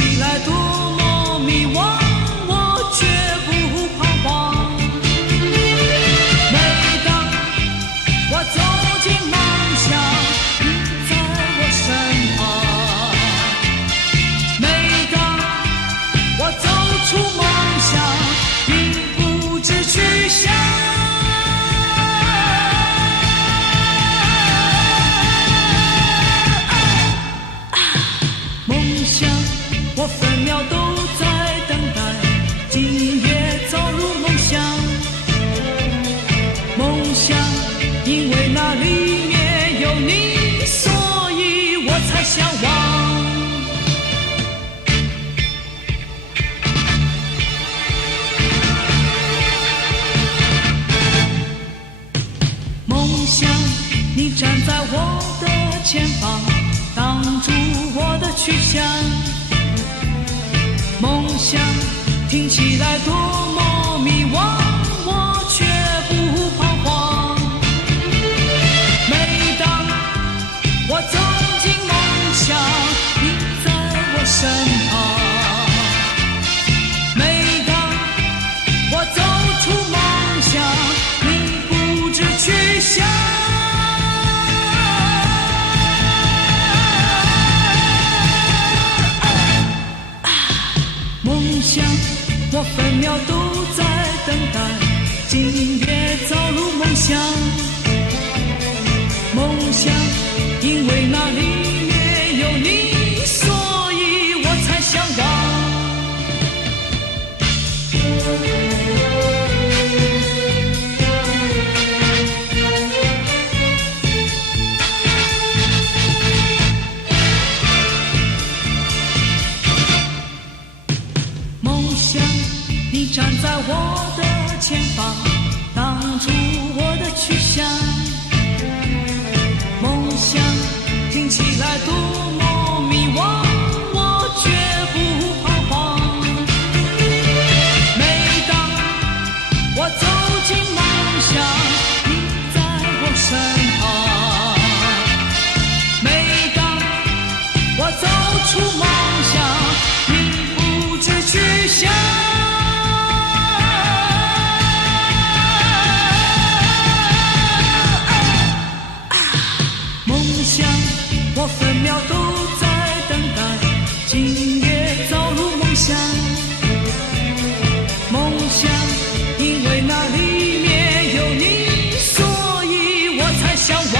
起来多么迷惘，我绝不彷徨。每当我走进梦想，你在我身旁。每当我走出梦想，你不知去向。我分秒都在等待，今夜早入梦乡。梦乡，因为那里面有你，所以我才向往。梦想，你站在我的前方，挡住我的去向。梦想听起来多么迷惘，我却不彷徨。每当我走进梦想，你在我身旁。每当我走出梦想，你不知去向。梦想，我分秒都在等待，今夜早入梦乡。梦想，因为那里面有你，所以我才向往。你站在我的前方，挡住我的去向。梦想听起来多么迷惘，我绝不彷徨。每当我走进梦想，你在我身旁。每当我走出梦想，你不知去向。我分秒都在等待，今夜早入梦乡。梦想，因为那里面有你，所以我才向往。